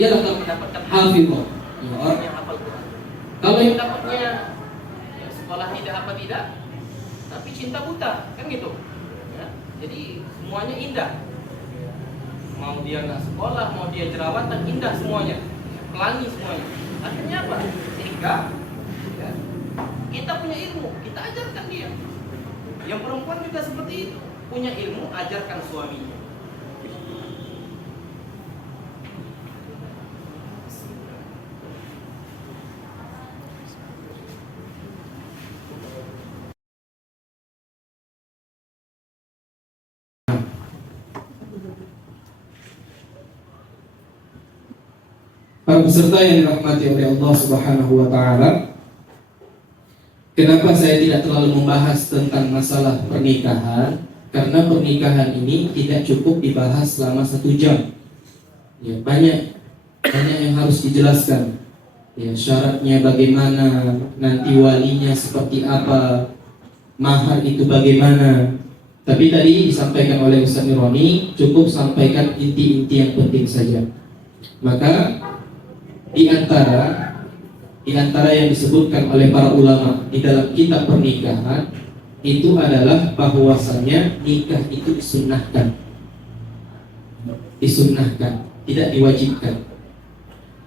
iyalah kalau mendapatkan hafizah, ya, orang yang hafal Quran. Kalau yang dapatnya sekolah tidak apa tidak, tapi cinta buta, kan gitu ya. Jadi semuanya indah, mau dia nggak sekolah, mau dia jerawatan, indah semuanya, pelangi semuanya. Akhirnya apa? Sehingga ya, kita punya ilmu, kita ajarkan dia. Yang perempuan juga seperti itu, punya ilmu, ajarkan suaminya. Para peserta yang dirahmati oleh Allah Subhanahu wa taala, kenapa saya tidak terlalu membahas tentang masalah pernikahan? Karena pernikahan ini tidak cukup dibahas selama 1 jam. Ya, banyak yang harus dijelaskan. Ya, syaratnya bagaimana, nanti walinya seperti apa, mahar itu bagaimana. Tapi tadi disampaikan oleh Ustaz Nironi, cukup sampaikan inti-inti yang penting saja. Maka di antara yang disebutkan oleh para ulama di dalam kitab pernikahan itu adalah bahwasannya nikah itu disunnahkan, tidak diwajibkan.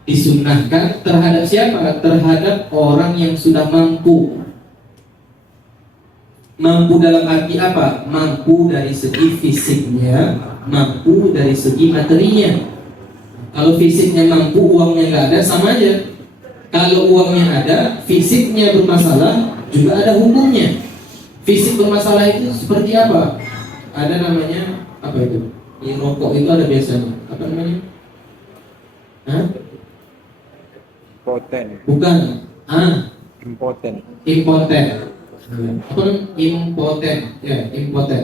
Disunnahkan terhadap siapa? Terhadap orang yang sudah mampu. Mampu dalam arti apa? Mampu dari segi fisiknya, mampu dari segi materinya. Kalau fisiknya mampu, uangnya nggak ada, sama aja. Kalau uangnya ada, fisiknya bermasalah, juga ada hukumnya. Fisik bermasalah itu seperti apa? Ada namanya apa itu? Di rokok itu ada biasanya. Apa namanya? Hah? Impoten. Bukan. Impoten. Impoten. Apa namanya? Impoten. Ya, impoten.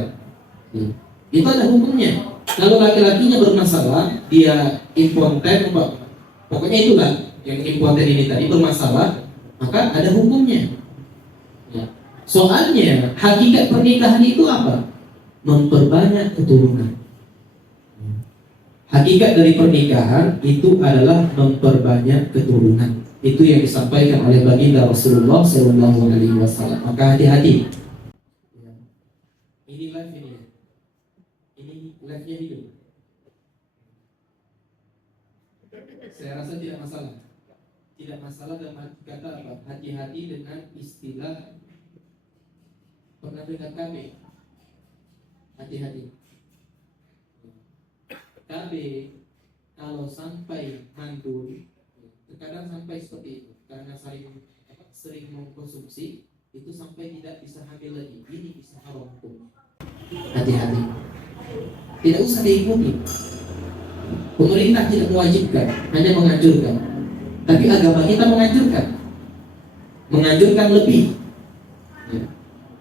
Itu ada hukumnya. Kalau laki-lakinya bermasalah, dia impoten, pokoknya itulah yang impoten ini tadi bermasalah, maka ada hukumnya. Ya. Soalnya hakikat pernikahan itu apa? Memperbanyak keturunan. Hakikat dari pernikahan itu adalah memperbanyak keturunan. Itu yang disampaikan oleh baginda Rasulullah SAW. Maka hati-hati. Ini live ini. Ini live-nya hidup. Saya rasa tidak masalah. Tidak masalah dalam kata apa? Hati-hati dengan istilah. Pernah dengar KB? Hati-hati. KB kalau sampai mandul, terkadang sampai seperti itu karena sering mengkonsumsi itu sampai tidak bisa hamil lagi. Ini bisa haram hukum. Hati-hati. Tidak usah diikuti. Pemerintah tidak mewajibkan, hanya menganjurkan. Tapi agama kita menganjurkan lebih. Ya.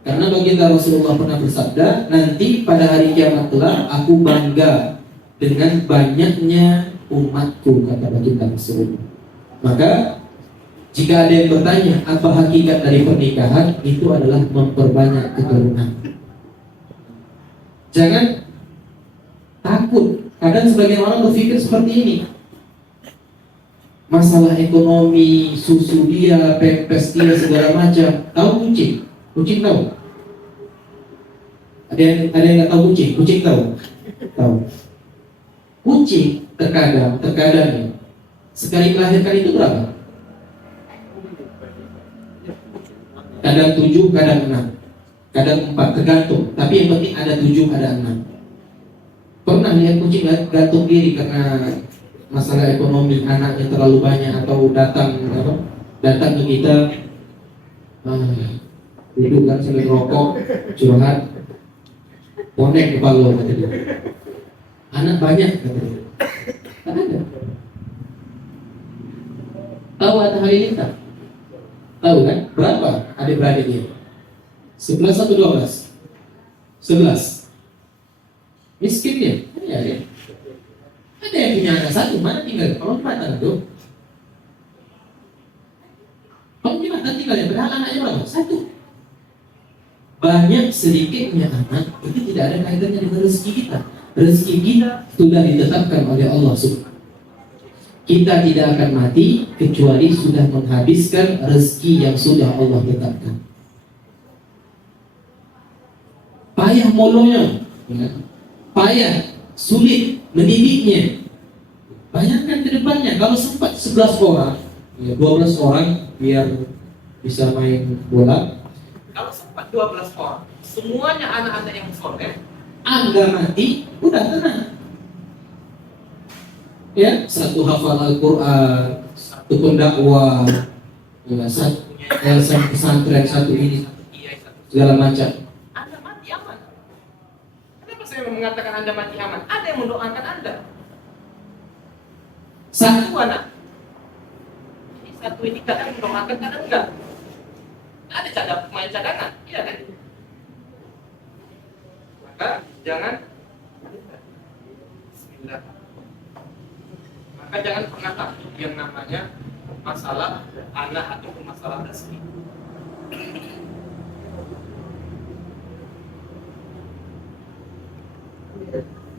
Karena baginda Rasulullah pernah bersabda, nanti pada hari kiamat kelak aku bangga dengan banyaknya umatku, kata baginda Rasulullah. Maka jika ada yang bertanya apa hakikat dari pernikahan, itu adalah memperbanyak keturunan. Jangan takut. Kadang sebagian orang berpikir seperti ini. Masalah ekonomi, susu dia, pempes dia, segala macam. Tahu kucing? Kucing tahu? Ada yang nggak tahu kucing? Kucing tahu? Tahu. Kucing terkadang sekali melahirkan itu berapa? Kadang 7, kadang 6, kadang 4, tergantung. Tapi yang penting ada 7, ada 6. Pernah lihat kucing gantung diri karena masalah ekonomi, anaknya terlalu banyak atau datang ke kita, duduk kan sambil rokok, curhat, bonek kepala kata dia. Anak banyak kata dia. Tak ada. Tahu Atta Halilintar? Tahu kan? Berapa adik-beradiknya? 11 atau 12? 11. Miskin dia? Ya. Ada yang punya anak satu, mana tinggal? Kalau Jumatan itu, kalau Jumatan tinggal ya, padahal anaknya berapa? Satu. Banyak sedikitnya anak itu tidak ada kaitannya dengan rezeki kita. Rezeki kita sudah ditetapkan oleh Allah Subhanahu. Kita tidak akan mati kecuali sudah menghabiskan rezeki yang sudah Allah tetapkan. Payah molongnya, payah, sulit mendidiknya. Bayangkan ke depannya kalau sempat 11 orang, 12 orang biar bisa main bola. Kalau sempat 12 orang, semuanya anak-anak yang soleh, Anda mati, udah tenang. Ya, satu hafal Al-Quran, satu pendakwah, ya, satu pesantren, satu ini, satu kiai, satu segala macam. Anda mati aman. Kenapa saya mengatakan Anda mati aman? Ada yang mendoakan Anda. Satu anak. Jadi satu ini kadang mendoakan, kadang enggak. Ada pemain cadangan, iya kan? Maka jangan Bismillah. Maka jangan pernah takut yang namanya masalah anak atau masalah rezeki.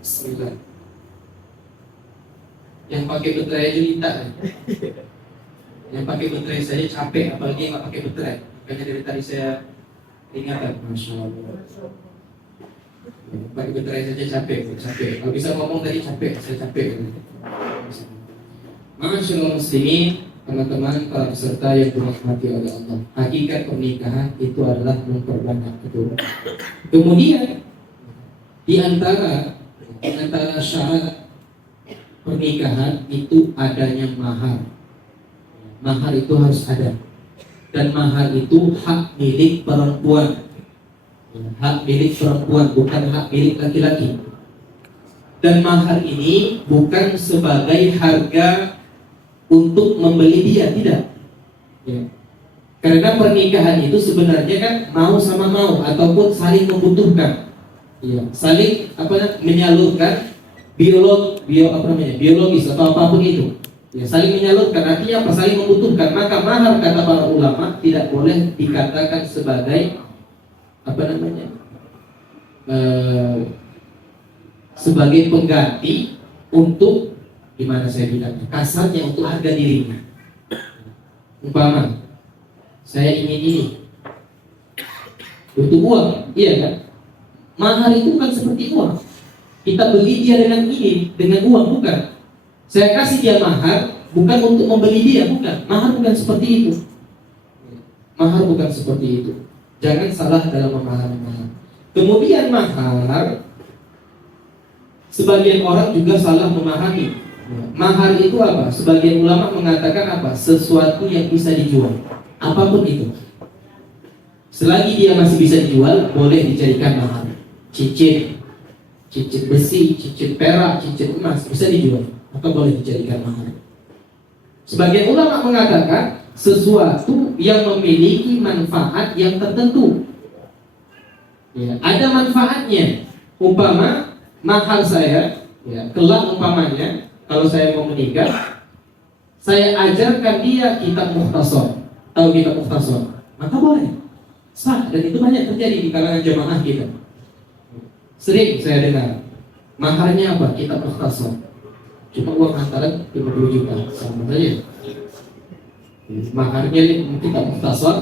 Bismillah. Yang pakai baterai aja minta. Yang pakai baterai saya capek, apalagi yang nggak pakai baterai. Makanya dari tadi saya ingatkan, Masya Allah. Pakai baterai saja capek. Kalau bisa ngomong tadi capek, saya capek. Masya Allah muslimin, teman-teman para peserta yang dirahmati oleh Allah. Hakikat pernikahan itu adalah memperbanyak keturunan. Kemudian di antara syarat pernikahan itu adanya mahar. mahar itu harus ada. Dan mahar itu hak milik perempuan. Hak milik perempuan, bukan hak milik laki-laki. Dan mahar ini bukan sebagai harga untuk membeli dia, tidak. Ya. Karena pernikahan itu sebenarnya kan mau sama mau ataupun saling membutuhkan. Ya. Saling menyalurkan biologis atau apapun itu. Ya, saling menyalurkan, artinya apa? Saling membutuhkan. Maka mahar, kata para ulama, tidak boleh dikatakan sebagai sebagai pengganti untuk, gimana saya bilangnya, kasarnya untuk harga dirinya. Umpama saya ingin ini, butuh uang, iya kan? Mahar itu kan seperti uang. Kita beli dia dengan ini, dengan uang, bukan. Saya kasih dia mahar bukan untuk membeli dia, bukan. Mahar bukan seperti itu. Mahar bukan seperti itu. Jangan salah dalam memahami mahar. Kemudian mahar, sebagian orang juga salah memahami. Mahar itu apa? Sebagian ulama mengatakan apa? Sesuatu yang bisa dijual, apapun itu. Selagi dia masih bisa dijual, boleh dijadikan mahar. Cincin besi, cincin perak, cincin emas bisa dijual, maka boleh dijadikan mahar. Sebagian ulama mengatakan sesuatu yang memiliki manfaat yang tertentu. Ya, ada manfaatnya. Umpama mahar saya, ya, kelak umpamanya kalau saya mau menikah, saya ajarkan dia kitab Mukhtasar. Tahu kitab Mukhtasar? Maka boleh. Sah, dan itu banyak terjadi di kalangan jemaah kita. Sering saya dengar, maharnya apa? Kitab Mukhtasar. Cuma uang hantaran 50 juta, sama saja. Maharnya kitab Mukhtasar,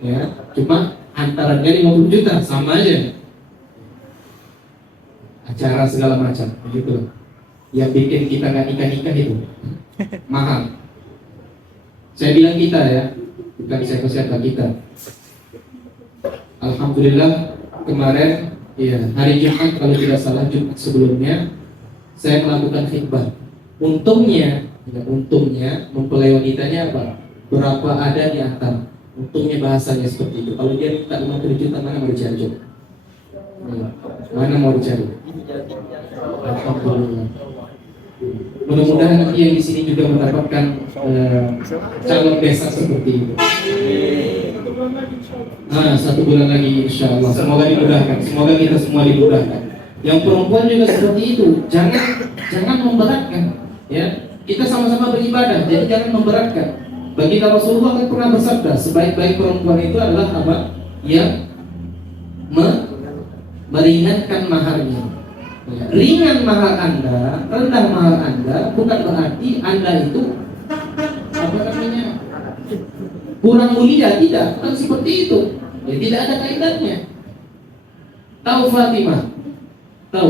ya, cuma hantarannya 50 juta, sama aja. Acara segala macam, begitu. Yang bikin kita nggak nikah itu mahal. Saya bilang kita, ya, bukan siapa-siapa, kita. Alhamdulillah kemarin, ya, hari Jumat kalau tidak salah, Jumat sebelumnya saya melakukan khidbah. Untungnya mempelai wanitanya apa? Berapa ada di antar. Untungnya bahasanya seperti itu. Kalau dia minta 50 juta, mana mau dicari? Mana mau dicari? Alhamdulillah. Mudah-mudahan nanti yang di sini juga mendapatkan calon besan seperti itu. Nah, 1 bulan lagi insya Allah. Semoga dimudahkan. Semoga kita semua dimudahkan. Yang perempuan juga seperti itu. Jangan memberatkan. Ya, kita sama-sama beribadah. Jadi jangan memberatkan. Baginda Rasulullah kan pernah bersabda, sebaik-baik perempuan itu adalah apa? Yang meringankan maharnya. Ya, ringan mahar Anda, rendah mahar Anda, bukan berarti Anda itu kurang mulia, tidak, bukan seperti itu. Ya, tidak ada kaitannya. Tahu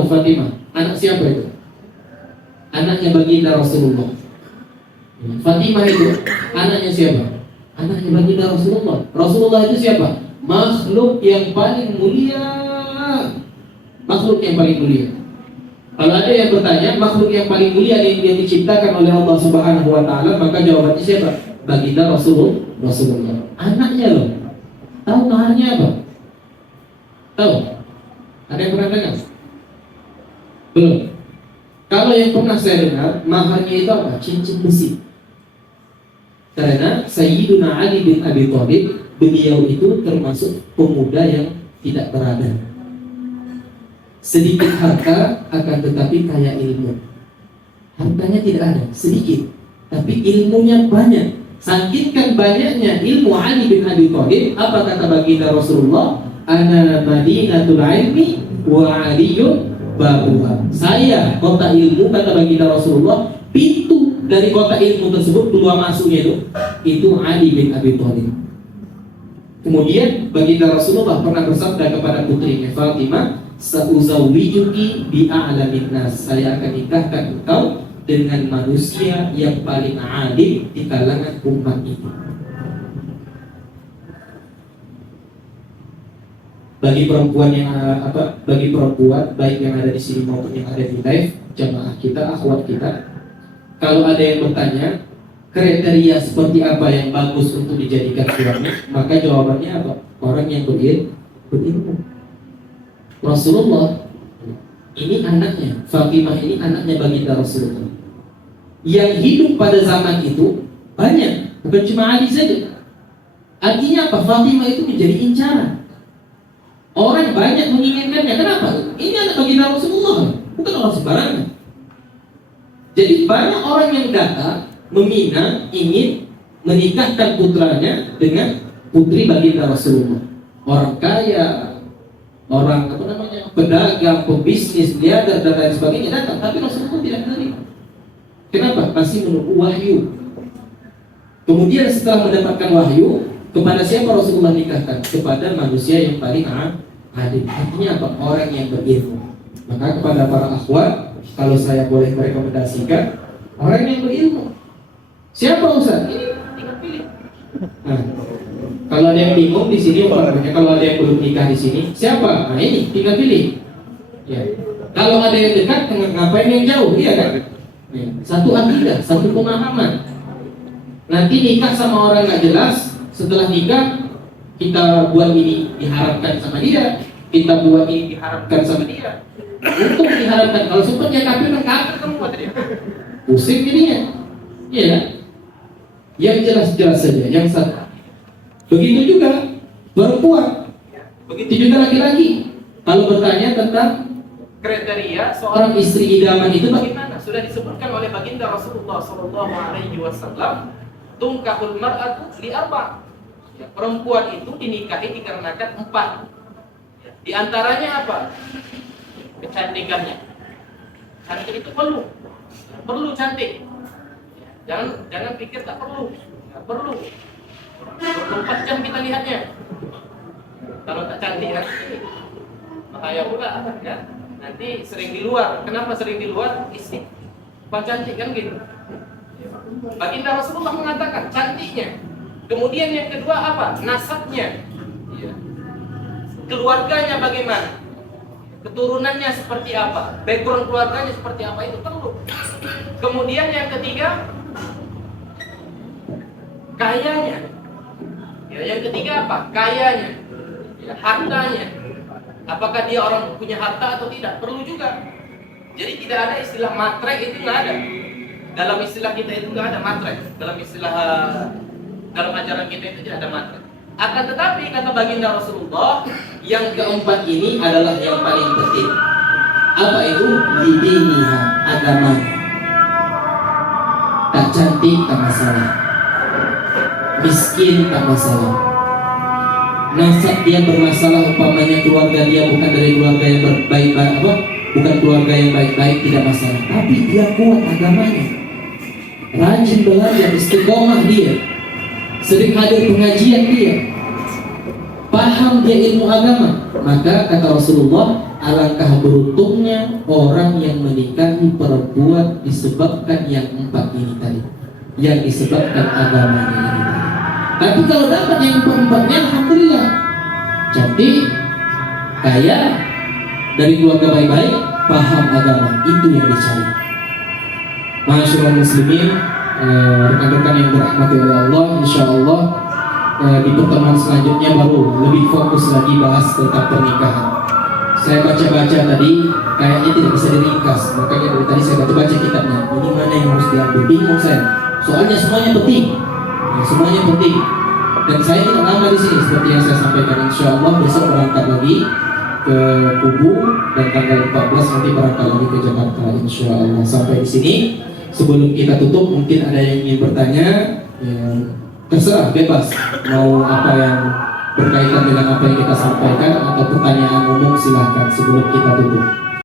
Fatimah, anak siapa itu? Anaknya baginda Rasulullah. Fatimah itu anaknya siapa? Anaknya baginda Rasulullah. Rasulullah itu siapa? Makhluk yang paling mulia. Makhluk yang paling mulia. Kalau ada yang bertanya, makhluk yang paling mulia yang diciptakan oleh Allah Subhanahu wa taala, maka jawabannya siapa? Baginda Rasulullah. Anaknya loh. Tahu maharnya apa? Tahu? Ada yang pernah dengar? Belum. Kalau yang pernah saya dengar, maharnya itu apa? Cincin besi. Karena Sayyiduna Ali bin Abi Thalib, beliau itu termasuk pemuda yang tidak berada. Sedikit harta, akan tetapi kaya ilmu. Hartanya tidak ada, sedikit, tapi ilmunya banyak. Saking banyaknya ilmu Ali bin Abi Thalib, apa kata baginda Rasulullah? Ana madinatul ilmi wa aliyun babuha. Saya kota ilmu, kata baginda Rasulullah. Pintu dari kota ilmu tersebut, keluar masuknya itu Ali bin Abi Thalib. Kemudian baginda Rasulullah pernah bersabda kepada putrinya Fatimah, "Sa'uzawwijuki bi'a'lamin nas." Saya akan nikahkan engkau dengan manusia yang paling alim di kalangan umat ini. Bagi perempuan baik yang ada di sini maupun yang ada di live, jamaah kita, akhwat kita, kalau ada yang bertanya, kriteria seperti apa yang bagus untuk dijadikan suami, maka jawabannya apa? Orang yang berilmu. Rasulullah ini anaknya, Fatimah ini anaknya baginda Rasulullah. Yang hidup pada zaman itu banyak, bukan cuma Ali saja. Artinya apa? Fatimah itu menjadi incaran. Orang banyak menginginkannya. Kenapa? Ini anak baginda Rasulullah, bukan orang sembarangan. Jadi banyak orang yang datang meminang, ingin menikahkan putranya dengan putri baginda Rasulullah. Orang kaya, orang pedagang, pebisnis, miliarder dan lain sebagainya datang, tapi Rasulullah tidak menerima. Kenapa? Masih menunggu wahyu. Kemudian setelah mendapatkan wahyu, kepada siapa Rasulullah nikahkan? Kepada manusia yang paling adil. Artinya apa? Orang yang berilmu. Maka kepada para akhwat, kalau saya boleh merekomendasikan, orang yang berilmu. Siapa Ustaz? Ini tinggal pilih. Nah, kalau ada yang bingung di sini, kalau ada yang belum nikah di sini, siapa? Nah ini tinggal pilih. Ya. Kalau ada yang dekat, ngapain yang jauh? Iya kan? Ya. Satu akidah, satu pemahaman. Nanti nikah sama orang nggak jelas, setelah nikah kita buat ini diharapkan sama dia, kita buat ini diharapkan sama dia. Untuk diharapkan, kalau sempatnya kafir kan kafir kamu kata dia. Pusing jadinya. Iya kan? Yang jelas-jelas saja, yang satu. Begitu juga perempuan, begitu juga laki-laki. Kalau bertanya tentang kriteria seorang istri idaman itu bagaimana? Sudah disebutkan oleh baginda Rasulullah SAW. Tungkahul mar'atu li arba. Perempuan itu dinikahi dikarenakan 4. Di antaranya apa? Kecantikannya. Cantik itu perlu cantik. Jangan pikir tak perlu. Perlu. 24 jam kita lihatnya. Kalau tak cantik kan bahaya pula kan. Nanti sering di luar. Kenapa sering di luar? Istri pas cantik kan gitu. Baginda Rasulullah mengatakan cantiknya. Kemudian yang kedua apa? Nasabnya. Keluarganya bagaimana? Keturunannya seperti apa? Background keluarganya seperti apa? Itu perlu. Kemudian yang ketiga, kayanya. Yang ketiga apa? Kayanya. Hartanya. Apakah dia orang punya harta atau tidak? Perlu juga. Jadi tidak ada istilah matre, itu nggak ada. Dalam istilah kita itu nggak ada matre. Dalam ajaran kita itu tidak ada matre. Akan tetapi kata baginda Rasulullah, yang keempat ini adalah yang paling penting. Apa itu? Lidiniha, agamanya. Tak cantik tak masalah, miskin tak masalah, nasab dia bermasalah, umpamanya keluarga dia bukan dari keluarga yang baik-baik, bukan keluarga yang baik-baik, tidak masalah. Tapi dia kuat agamanya, rajin belajar, istiqomah dia, sering hadir pengajian dia, paham dia ilmu agama. Maka kata Rasulullah, alangkah beruntungnya orang yang menikahi perempuan disebabkan yang 4 ini tadi, yang disebabkan agamanya ini tadi. Tapi kalau dapat yang 4-4-nya, alhamdulillah, cantik, kaya, dari keluarga baik-baik, paham agama, itu yang dicari. Masyaallah muslimin, rekan-rekan yang dirahmati oleh Allah, insyaallah di pertemuan selanjutnya baru lebih fokus lagi bahas tentang pernikahan. Saya baca-baca tadi kayaknya tidak bisa diringkas, makanya dari tadi saya baca-baca kitabnya. Ini mana yang harus diambil, bingung saya. Soalnya semuanya penting, semuanya penting. Dan saya tidak lama di sini, seperti yang saya sampaikan. Insyaallah besok berangkat lagi ke Kubu dan tanggal 14 nanti berangkat lagi ke Jakarta. Insyaallah. Sampai di sini. Sebelum kita tutup, mungkin ada yang ingin bertanya. Ya, terserah, bebas. Mau apa yang berkaitan dengan apa yang kita sampaikan atau pertanyaan umum, silahkan sebelum kita tutup.